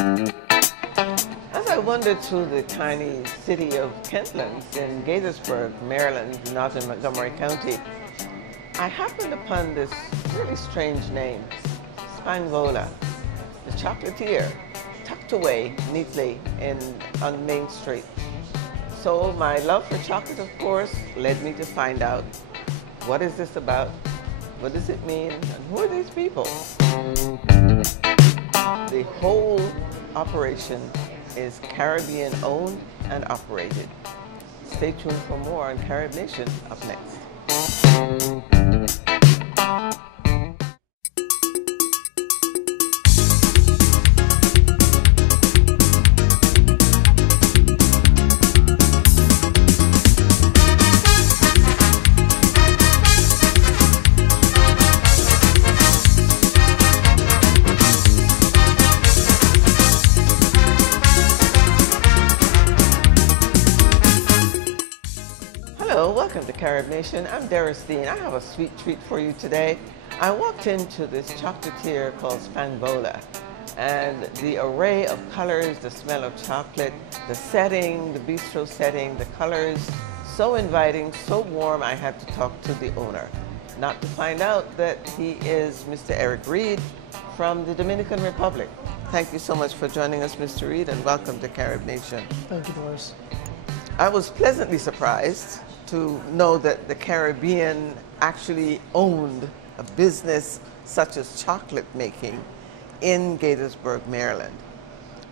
As I wandered through the tiny city of Kentlands in Gaithersburg, Maryland, not in Montgomery County, I happened upon this really strange name, Spagnvola, the chocolatier, tucked away neatly on Main Street. So my love for chocolate, of course, led me to find out, what is this about? What does it mean? And who are these people? The whole operation is Caribbean owned and operated. Stay tuned for more on Carib Nation up next. Welcome to Carib Nation. I'm Doris Dean. I have a sweet treat for you today. I walked into this chocolatier called Spagnvola, and the array of colors, the smell of chocolate, the setting, the bistro setting, the colors, so inviting, so warm, I had to talk to the owner. Not to find out that he is Mr. Reid from the Dominican Republic. Thank you so much for joining us, Mr. Reid, and welcome to Carib Nation. Thank you, Doris. I was pleasantly surprised to know that the Caribbean actually owned a business such as chocolate making in Gaithersburg, Maryland.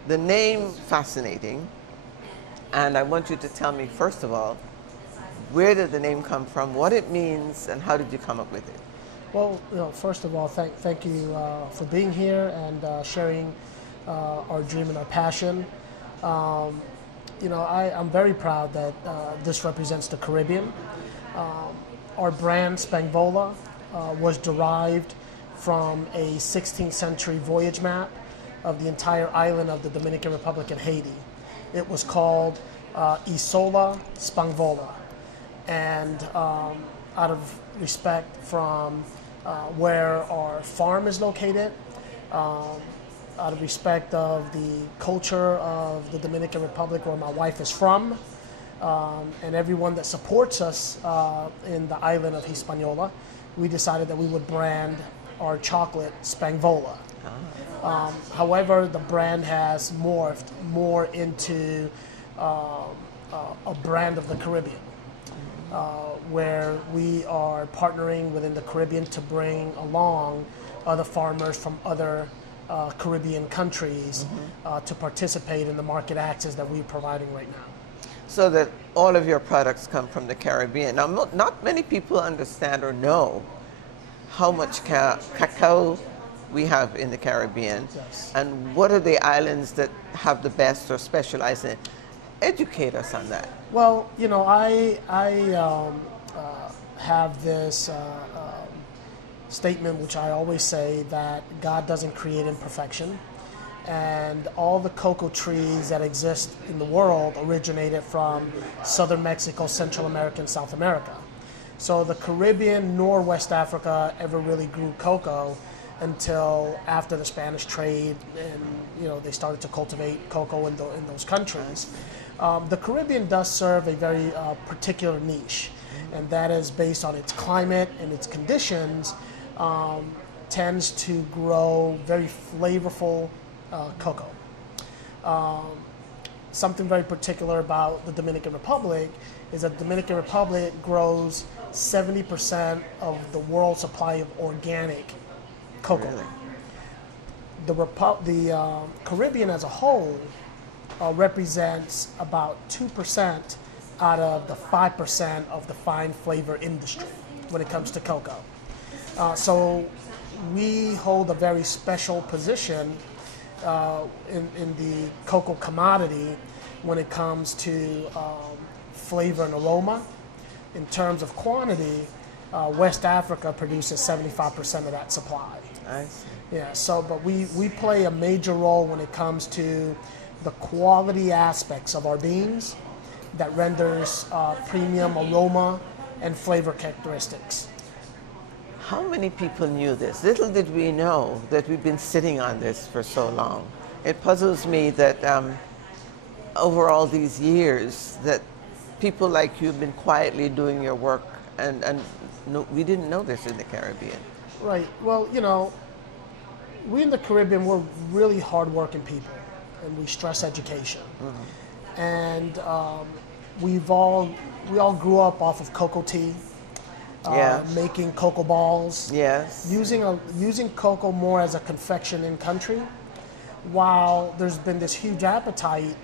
The name, fascinating, and I want you to tell me, first of all, where did the name come from, what it means, and how did you come up with it? Well, first of all, thank you for being here and sharing our dream and our passion. I'm very proud that this represents the Caribbean. Our brand, Spagnvola, was derived from a 16th century voyage map of the entire island of the Dominican Republic and Haiti. It was called Isola Spagnvola. And out of respect from where our farm is located, out of respect of the culture of the Dominican Republic, where my wife is from, and everyone that supports us in the island of Hispaniola, we decided that we would brand our chocolate Spagnvola. However, the brand has morphed more into a brand of the Caribbean, where we are partnering within the Caribbean to bring along other farmers from other Caribbean countries to participate in the market access that we're providing right now. So that all of your products come from the Caribbean. Now, not many people understand or know how much cacao we have in the Caribbean, Yes. and what are the islands that have the best or specialize in it. Educate us on that. Well, I have this statement which I always say, that God doesn't create imperfection, and all the cocoa trees that exist in the world originated from southern Mexico, Central America, and South America. So the Caribbean nor West Africa ever really grew cocoa until after the Spanish trade, and they started to cultivate cocoa in those countries. The Caribbean does serve a very particular niche, and that is based on its climate and its conditions. Tends to grow very flavorful cocoa. Something very particular about the Dominican Republic is that the Dominican Republic grows 70% of the world's supply of organic cocoa. Really? The Caribbean as a whole represents about 2% out of the 5% of the fine flavor industry when it comes to cocoa. So we hold a very special position in the cocoa commodity when it comes to flavor and aroma. In terms of quantity, West Africa produces 75% of that supply. I see. Yeah, but we play a major role when it comes to the quality aspects of our beans that renders premium aroma and flavor characteristics. How many people knew this? Little did we know that we've been sitting on this for so long. It puzzles me that over all these years that people like you have been quietly doing your work, and no, we didn't know this in the Caribbean. Right. Well, you know, we in the Caribbean, we're really hardworking people, and we stress education. And we all grew up off of cocoa tea, making cocoa balls, using cocoa more as a confection in country, while there's been this huge appetite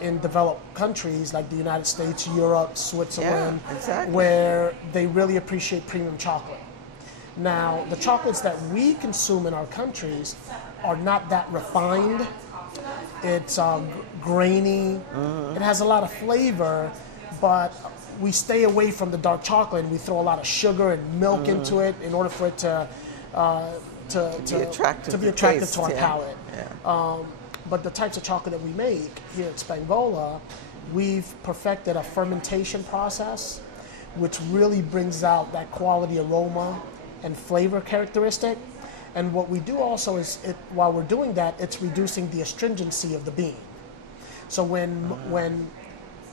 in developed countries like the United States, Europe, Switzerland, where they really appreciate premium chocolate. Now, the chocolates that we consume in our countries are not that refined. It's grainy. It has a lot of flavor, but we stay away from the dark chocolate, and we throw a lot of sugar and milk into it in order for it to be attractive to our palate. But the types of chocolate that we make here at Spagnvola, we've perfected a fermentation process, which really brings out that quality aroma and flavor characteristic. And what we do also is, while we're doing that, it's reducing the astringency of the bean. So when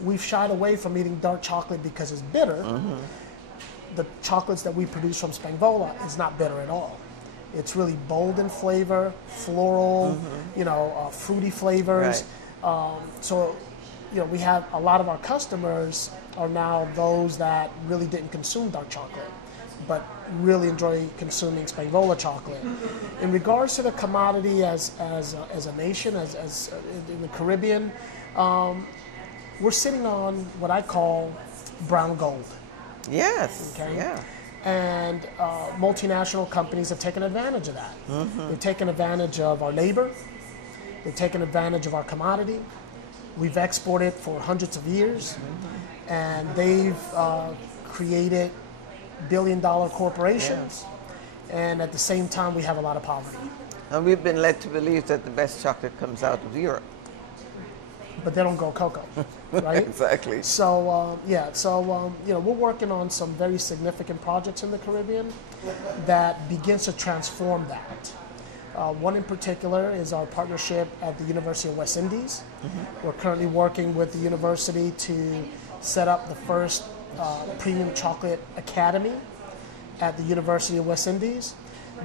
we've shied away from eating dark chocolate because it's bitter, the chocolates that we produce from Spagnvola is not bitter at all. It's really bold in flavor, floral, fruity flavors. So, we have a lot of our customers are now those that really didn't consume dark chocolate, but really enjoy consuming Spagnvola chocolate. In regards to the commodity as a nation, as in the Caribbean, we're sitting on what I call brown gold. Yes. Okay. Yeah. And multinational companies have taken advantage of that. They've taken advantage of our labor. They've taken advantage of our commodity. We've exported for hundreds of years, and they've created billion-dollar corporations. And at the same time, we have a lot of poverty. And we've been led to believe that the best chocolate comes out of Europe. But they don't grow cocoa, right? Exactly. So, we're working on some very significant projects in the Caribbean that begins to transform that. One in particular is our partnership at the University of West Indies. We're currently working with the university to set up the first premium chocolate academy at the University of West Indies.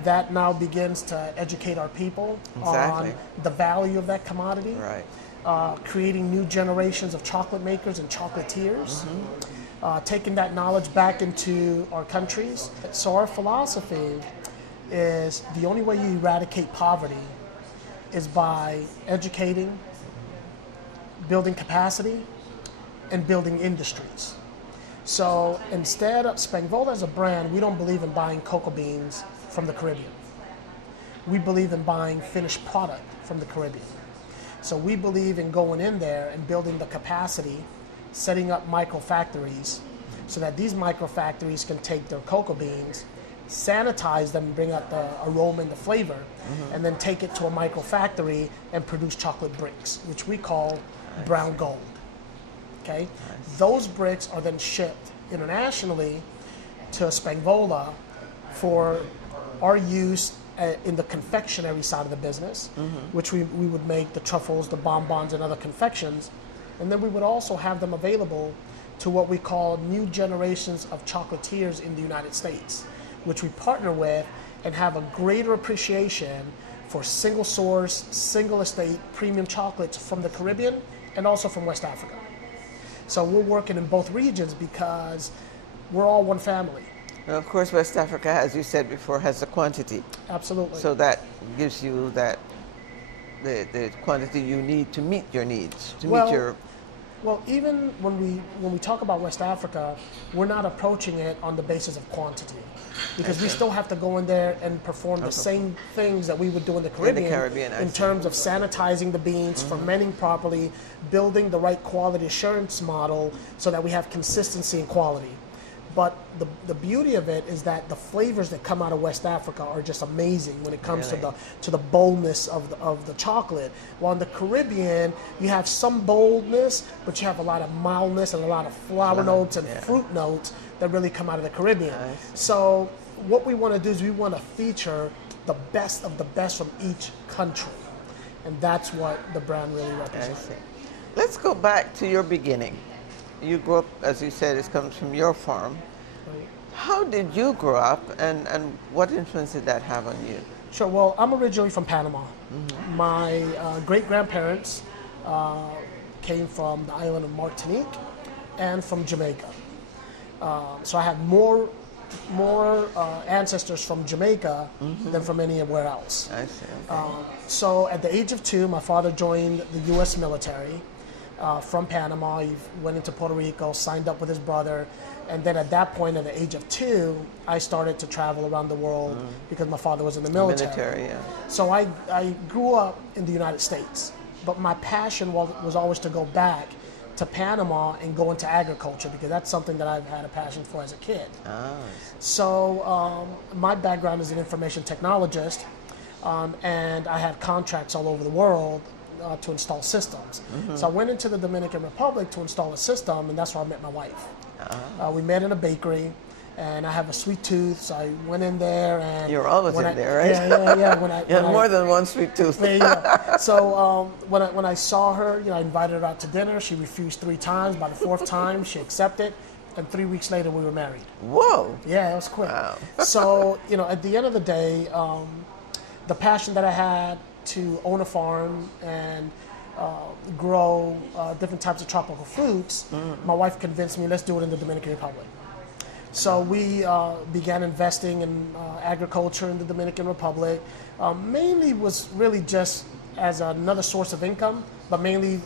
That now begins to educate our people on the value of that commodity. Right. Creating new generations of chocolate makers and chocolatiers, taking that knowledge back into our countries. So our philosophy is the only way you eradicate poverty is by educating, building capacity, and building industries. So instead of Spagnvola as a brand, we don't believe in buying cocoa beans from the Caribbean. We believe in buying finished product from the Caribbean. So we believe in going in there and building the capacity, setting up micro factories, so that these micro factories can take their cocoa beans, sanitize them, bring out the aroma and the flavor, and then take it to a micro factory and produce chocolate bricks, which we call brown gold. Okay, those bricks are then shipped internationally to Spagnvola for our use in the confectionery side of the business, which we would make the truffles, the bonbons, and other confections. And then we would also have them available to what we call new generations of chocolatiers in the United States, which we partner with and have a greater appreciation for single source, single estate premium chocolates from the Caribbean and also from West Africa. So we're working in both regions because we're all one family. Well, of course, West Africa, as you said before, has the quantity. Absolutely. So that gives you that the quantity you need to meet your needs, to meet your. Well, even when we talk about West Africa, we're not approaching it on the basis of quantity, because we still have to go in there and perform the same things that we would do in the Caribbean, in terms of sanitizing the beans, fermenting properly, building the right quality assurance model so that we have consistency and quality. But the beauty of it is that the flavors that come out of West Africa are just amazing when it comes to the boldness of the chocolate. While in the Caribbean, you have some boldness, but you have a lot of mildness and a lot of flower notes and fruit notes that really come out of the Caribbean. So what we want to do is we want to feature the best of the best from each country. and that's what the brand really I represents. see. Let's go back to your beginning. You grew up, as you said, it comes from your farm. Right. How did you grow up, and what influence did that have on you? Sure. Well, I'm originally from Panama. My great-grandparents came from the island of Martinique and from Jamaica. So I have more ancestors from Jamaica than from anywhere else. I see. Okay. So at the age of 2, my father joined the U.S. military from Panama. He went into Puerto Rico, signed up with his brother, and then at that point, at the age of 2, I started to travel around the world because my father was in the military. Yeah. So I grew up in the United States, but my passion was always to go back to Panama and go into agriculture because that's something that I've had a passion for as a kid. Ah, So my background is an information technologist, and I had contracts all over the world to install systems. So I went into the Dominican Republic to install a system, and that's where I met my wife. We met in a bakery, and I have a sweet tooth, so I went in there and... You're always in there, right? Yeah. You have more than one sweet tooth. Yeah. So when I saw her, I invited her out to dinner. She refused 3 times. By the 4th time, she accepted, and 3 weeks later, we were married. Whoa. Yeah, it was quick. Wow. So, at the end of the day, the passion that I had to own a farm and grow different types of tropical fruits, my wife convinced me, let's do it in the Dominican Republic. So we began investing in agriculture in the Dominican Republic. Mainly was really just as another source of income, but mainly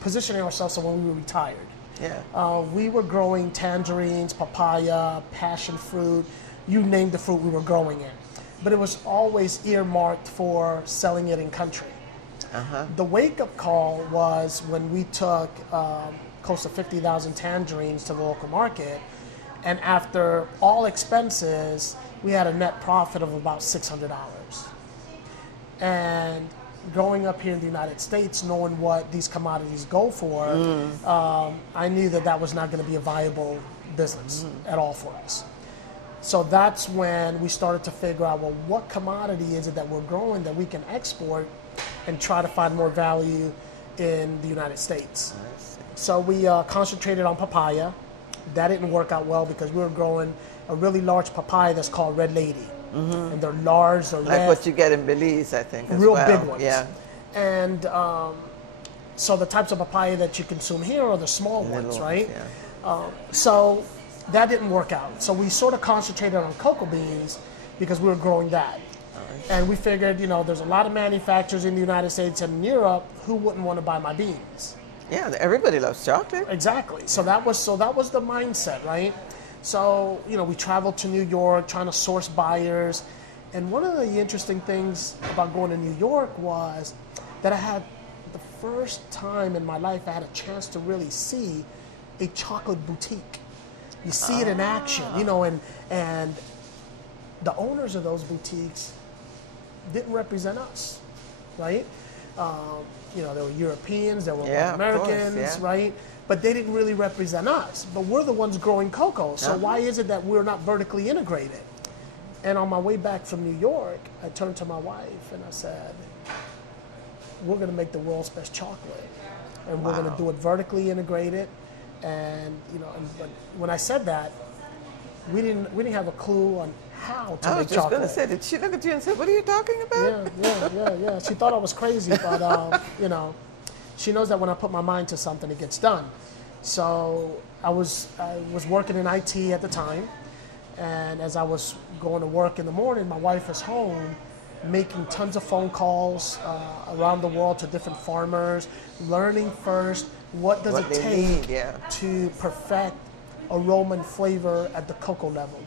positioning ourselves so when we were retired. Yeah. We were growing tangerines, papaya, passion fruit, you name the fruit we were growing in. But it was always earmarked for selling it in country. The wake-up call was when we took close to 50,000 tangerines to the local market, and after all expenses, we had a net profit of about $600. And growing up here in the United States, knowing what these commodities go for, I knew that was not going to be a viable business at all for us. So that's when we started to figure out, well, what commodity is it that we're growing that we can export and try to find more value in the United States. So we concentrated on papaya. That didn't work out well because we were growing a really large papaya that's called Red Lady. And they're large, they're like red. what you get in Belize, I think, as Real well. big ones. Yeah. And so the types of papaya that you consume here are the small ones, right? Yeah. So that didn't work out. So we sort of concentrated on cocoa beans because we were growing that. And we figured, there's a lot of manufacturers in the United States and in Europe who wouldn't want to buy my beans. Yeah, everybody loves chocolate. Exactly. So that was the mindset, right? So, we traveled to New York trying to source buyers. And one of the interesting things about going to New York was that I had the first time in my life I had a chance to really see a chocolate boutique. You see it in action, and the owners of those boutiques didn't represent us, right? There were Europeans, there were Americans, right? But they didn't really represent us. But we're the ones growing cocoa, so why is it that we're not vertically integrated? And on my way back from New York, I turned to my wife and I said, we're going to make the world's best chocolate, and we're going to do it vertically integrated. And but when I said that, we didn't have a clue on how to make chocolate. I was just going to say, did she look at you and say, what are you talking about? Yeah. She thought I was crazy, but, she knows that when I put my mind to something, it gets done. So I was working in IT at the time, and as I was going to work in the morning, my wife is home making tons of phone calls around the world to different farmers, learning first what does it take to perfect aroma and flavor at the cocoa level.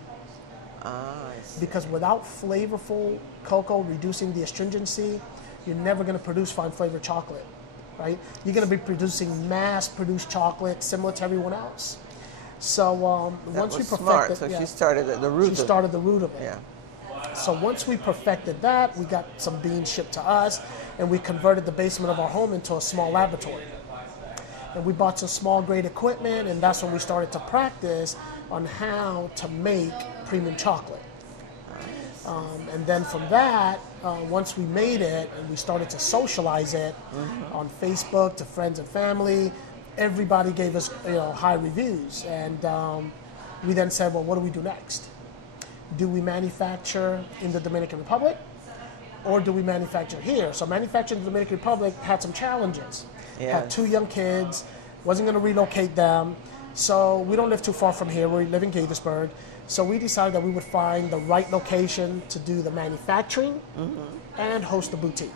Because without flavorful cocoa, reducing the astringency, you're never going to produce fine flavored chocolate, right? You're going to be producing mass-produced chocolate similar to everyone else. So once we perfected, so she started at the root. She started the root of it. Yeah. So once we perfected that, we got some beans shipped to us, and we converted the basement of our home into a small laboratory. And we bought some small grade equipment, and that's when we started to practice on how to make premium chocolate. And then from that, once we made it and we started to socialize it on Facebook to friends and family, everybody gave us high reviews. And we then said, well, what do we do next? Do we manufacture in the Dominican Republic or do we manufacture here? So manufacturing in the Dominican Republic had some challenges. Had 2 young kids, wasn't going to relocate them. So we don't live too far from here. We live in Gaithersburg. So we decided that we would find the right location to do the manufacturing and host a boutique.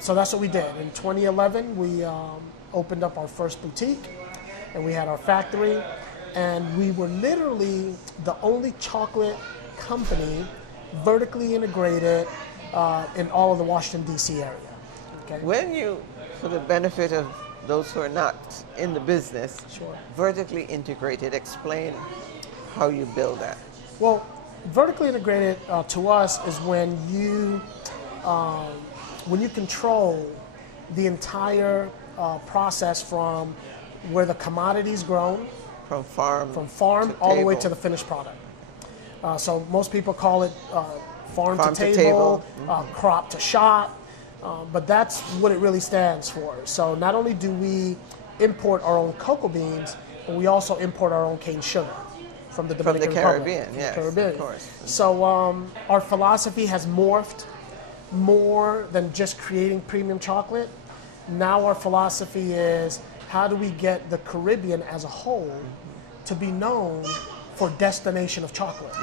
So that's what we did. In 2011, we opened up our first boutique, and we had our factory, and we were literally the only chocolate company vertically integrated in all of the Washington, D.C. area. Okay? When you, for the benefit of those who are not in the business, vertically integrated, explain how you build that. Well, vertically integrated to us is when you control the entire process from where the commodity is grown, from farm all the way to the finished product. So most people call it farm to table, crop to shop. But that's what it really stands for. So not only do we import our own cocoa beans, but we also import our own cane sugar from the Dominican Caribbean. Republic. Yes, Caribbean. Of course. So our philosophy has morphed more than just creating premium chocolate. Now our philosophy is how do we get the Caribbean as a whole to be known for destination of chocolate.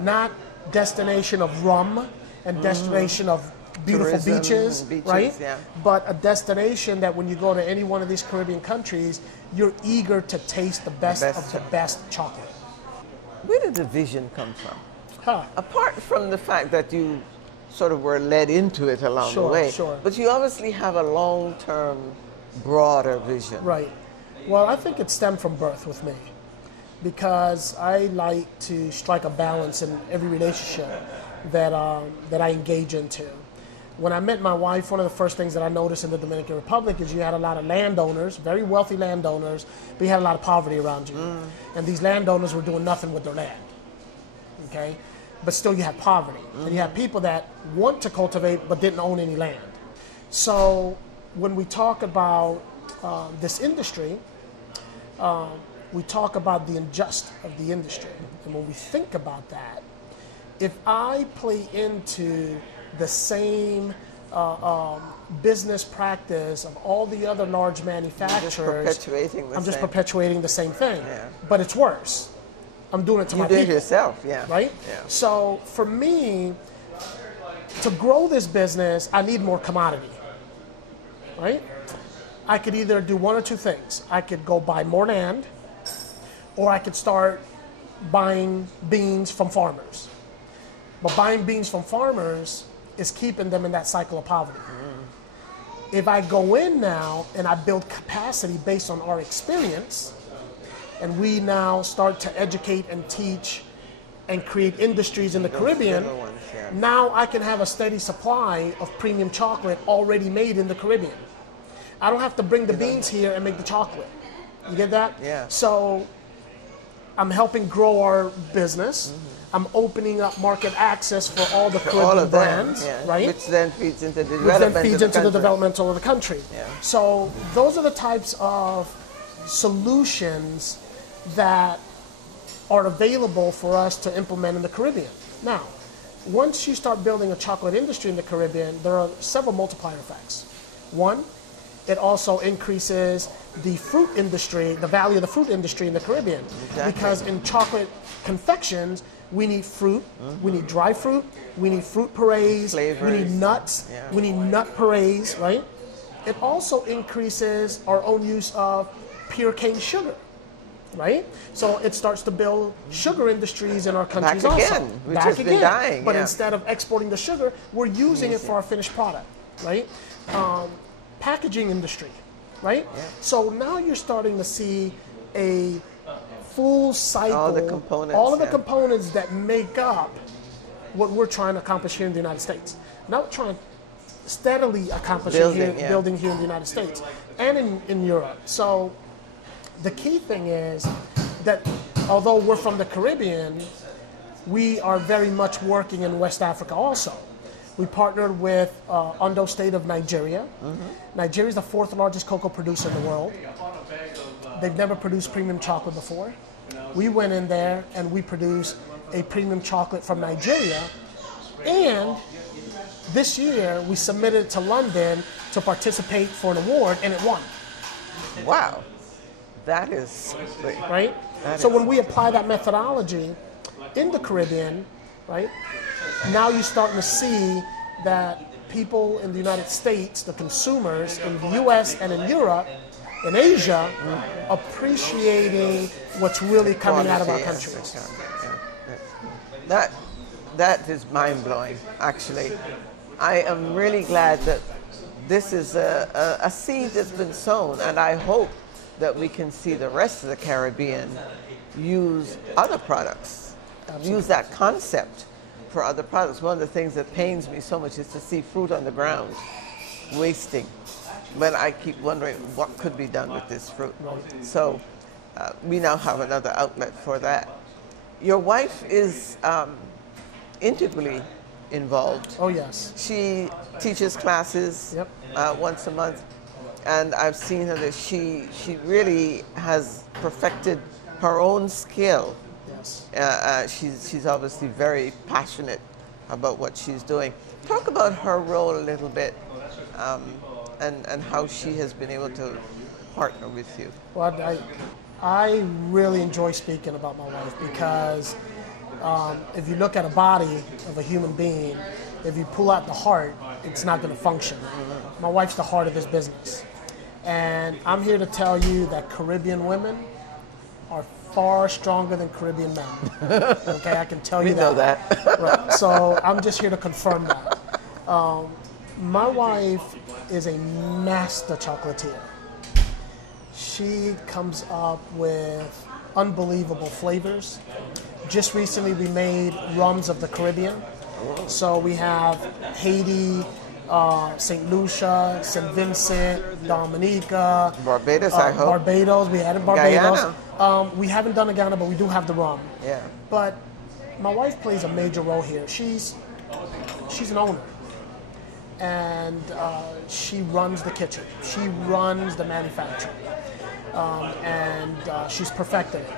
Not destination of rum and destination of beautiful beaches, right? But a destination that when you go to any one of these Caribbean countries, you're eager to taste the best of the best chocolate. Where did the vision come from? Apart from the fact that you sort of were led into it along the way, but you obviously have a long-term, broader vision. Right. Well, I think it stemmed from birth with me, because I like to strike a balance in every relationship that I engage into. When I met my wife, one of the first things that I noticed in the Dominican Republic is you had a lot of landowners, very wealthy landowners, but you had a lot of poverty around you. And these landowners were doing nothing with their land, okay? But still you had poverty. And you had people that want to cultivate but didn't own any land. So when we talk about this industry, we talk about the injustice of the industry. And when we think about that, if I play into the same business practice of all the other large manufacturers, I'm just perpetuating the same thing. But it's worse. I'm doing it to my people. You do it yourself, right? So for me, to grow this business, I need more commodity, right? I could either do one or two things. I could go buy more land, or I could start buying beans from farmers. But buying beans from farmers is keeping them in that cycle of poverty. If I go in now and I build capacity based on our experience, and we now start to educate and teach and create industries in the Caribbean, now I can have a steady supply of premium chocolate already made in the Caribbean. I don't have to bring the beans here and make the chocolate. You get that? So I'm helping grow our business. I'm opening up market access for all the Caribbean brands, right? Which then feeds into the development of the country. So those are the types of solutions that are available for us to implement in the Caribbean. Now, once you start building a chocolate industry in the Caribbean, there are several multiplier effects. One, it also increases the fruit industry, the value of the fruit industry in the Caribbean. Because in chocolate confections, we need fruit, we need dry fruit, we need fruit purees, we need nuts, we need nut purees, right? It also increases our own use of pure cane sugar, right? So it starts to build sugar industries in our countries which has been dying. But instead of exporting the sugar, we're using it for our finished product, right? Packaging industry, right? So now you're starting to see a full cycle, all of the components that make up what we're trying to accomplish here in the United States. Now we're trying to steadily accomplish building here in the United States and in Europe. So the key thing is that although we're from the Caribbean, we are very much working in West Africa also. We partnered with Ondo State of Nigeria. Nigeria is the 4th largest cocoa producer in the world. They've never produced premium chocolate before. We went in there and we produced a premium chocolate from Nigeria. And this year we submitted it to London to participate for an award, and it won. Wow. That is great. Right? So when we apply that methodology in the Caribbean, right, now you're starting to see that people in the United States, the consumers in the US and in Europe, in Asia, appreciating what's really coming out of our country. That is mind-blowing, actually. I am really glad that this is a seed that's been sown, and I hope that we can see the rest of the Caribbean use other products, use that concept for other products. One of the things that pains me so much is to see fruit on the ground wasting. But I keep wondering what could be done with this fruit. So we now have another outlet for that. Your wife is integrally involved. Oh, yes. She teaches classes once a month, and I've seen her that she really has perfected her own skill. Yes. She's obviously very passionate about what she's doing. Talk about her role a little bit, and how she has been able to partner with you. Well, I really enjoy speaking about my wife because if you look at a body of a human being, if you pull out the heart, it's not going to function. My wife's the heart of this business. And I'm here to tell you that Caribbean women are far stronger than Caribbean men. Okay, I can tell you that. We know that. Right. So I'm just here to confirm that. My wife is a master chocolatier. She comes up with unbelievable flavors. Just recently we made rums of the Caribbean. So we have Haiti, St. Lucia, St. Vincent, Dominica. Barbados, I hope. Barbados, we had in Barbados. Guyana. We haven't done a Guyana, but we do have the rum. Yeah. But my wife plays a major role here. She's an owner. And she runs the kitchen. She runs the manufacturing. And she's perfected it.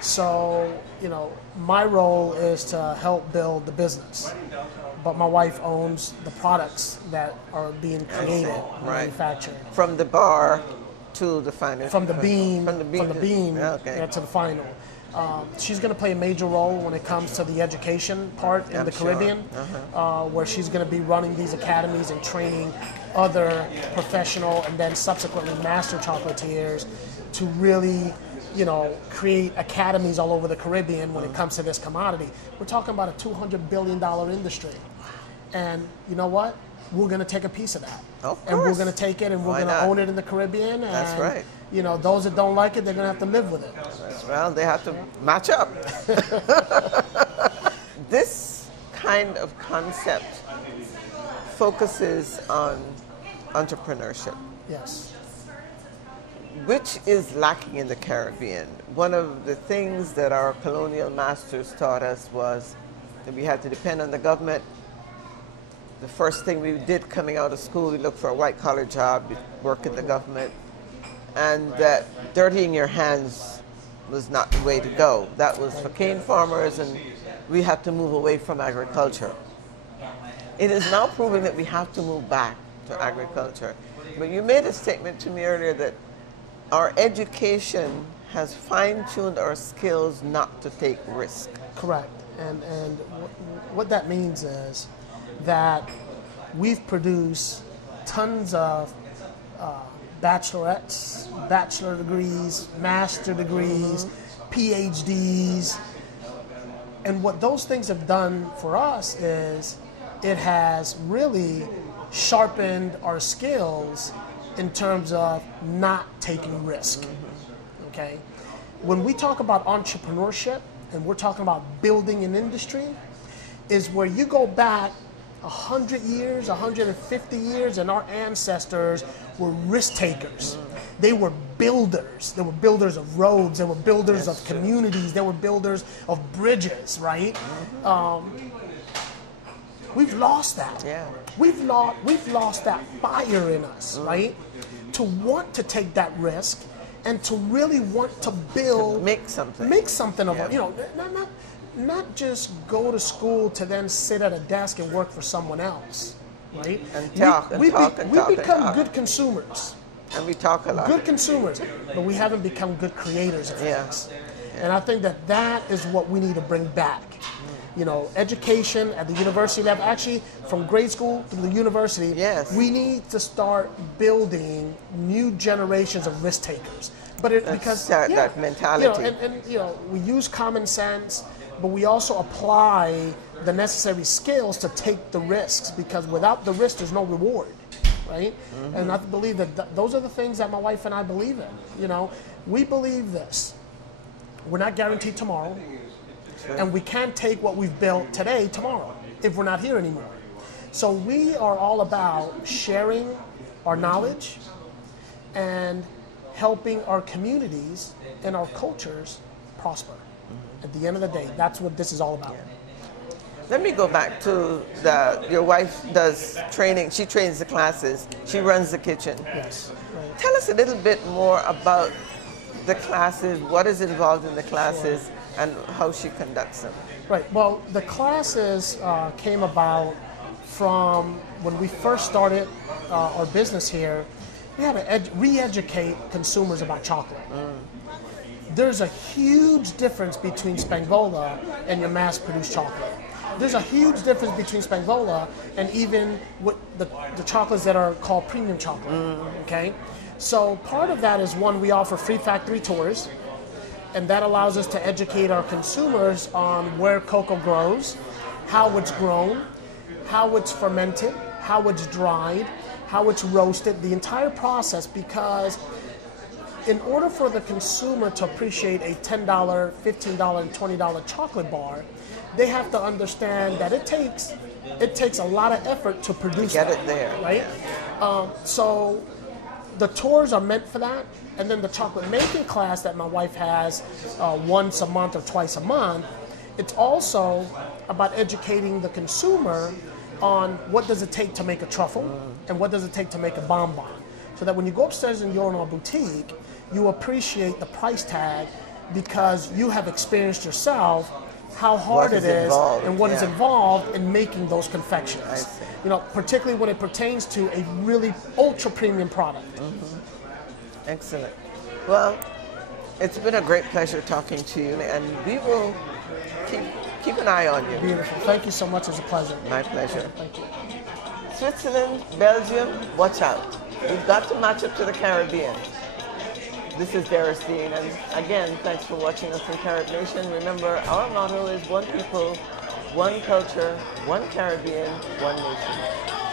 So, you know, my role is to help build the business. But my wife owns the products that are being created, manufactured. From the bar to the final. From the bean, to the final. She's going to play a major role when it comes to the education part in the Caribbean, where she's going to be running these academies and training other professional and then subsequently master chocolatiers to really, you know, create academies all over the Caribbean when it comes to this commodity. We're talking about a $200 billion industry. And you know what? We're going to take a piece of that. Of course. And we're going to take it and we're going to own it in the Caribbean. And, that's right. You know, those that don't like it, they're going to have to live with it. Well, they have to match up. This kind of concept focuses on entrepreneurship. Yes. Which is lacking in the Caribbean. One of the things that our colonial masters taught us was that we had to depend on the government. The first thing we did coming out of school, we looked for a white-collar job, work in the government, and that dirtying your hands was not the way to go. That was for cane farmers, and we had to move away from agriculture. It is now proving that we have to move back to agriculture. But you made a statement to me earlier that our education has fine-tuned our skills not to take risk. Correct. And what that means is that we've produced tons of bachelorettes, bachelor degrees, master degrees, PhDs. And what those things have done for us is it has really sharpened our skills in terms of not taking risk. Okay? When we talk about entrepreneurship and we're talking about building an industry, is where you go back 100 years, 150 years, and our ancestors were risk takers. They were builders. They were builders of roads. They were builders of true. communities. They were builders of bridges, right? We've lost that. Yeah. We've lost that fire in us, right? To want to take that risk and to really want to build, Make something. of Yeah. it. You know, not just go to school to then sit at a desk and work for someone else, right? And talk and we talk and we talk and become talk. good consumers, And we talk a lot. good consumers, but we haven't become good creators of Yeah. things. And I think that is what we need to bring back. You know, education at the university level, actually from grade school through the university, Yes. we need to start building new generations of risk takers. But because that mentality. You know, and you know, we use common sense, but we also apply the necessary skills to take the risks, because without the risk, there's no reward, right? And I believe that those are the things that my wife and I believe in. You know, we believe this: we're not guaranteed tomorrow. And we can't take what we've built today tomorrow if we're not here anymore. So we are all about sharing our knowledge and helping our communities and our cultures prosper. At the end of the day, that's what this is all about. Let me go back to your wife does training. She trains the classes. She runs the kitchen. Yes. Right. Tell us a little bit more about the classes, what is involved in the classes, and how she conducts them. Right. Well, the classes came about from when we first started our business here. We had to re-educate consumers about chocolate. There's a huge difference between Spagnvola and your mass-produced chocolate. There's a huge difference between Spagnvola and even what the chocolates that are called premium chocolate. Okay. So part of that is, one, we offer free factory tours. And that allows us to educate our consumers on where cocoa grows, how it's grown, how it's fermented, how it's dried, how it's roasted, the entire process, because in order for the consumer to appreciate a $10, $15, and $20 chocolate bar, they have to understand that it takes a lot of effort to produce Get that, it there. right? So the tours are meant for that. And then the chocolate making class that my wife has once a month or twice a month, it's also about educating the consumer on what does it take to make a truffle and what does it take to make a bonbon. So that when you go upstairs in your boutique, you appreciate the price tag because you have experienced yourself how hard it is and what is involved in making those confections. You know, particularly when it pertains to a really ultra premium product. Excellent. Well, it's been a great pleasure talking to you, and we will keep an eye on you. Beautiful. Thank you so much. It's a pleasure. My pleasure. Thank you. Switzerland, Belgium, watch out. We've got to match up to the Caribbean. This is Doris Dean, and again, thanks for watching us in Carib Nation. Remember, our motto is one people, one culture, one Caribbean, one nation.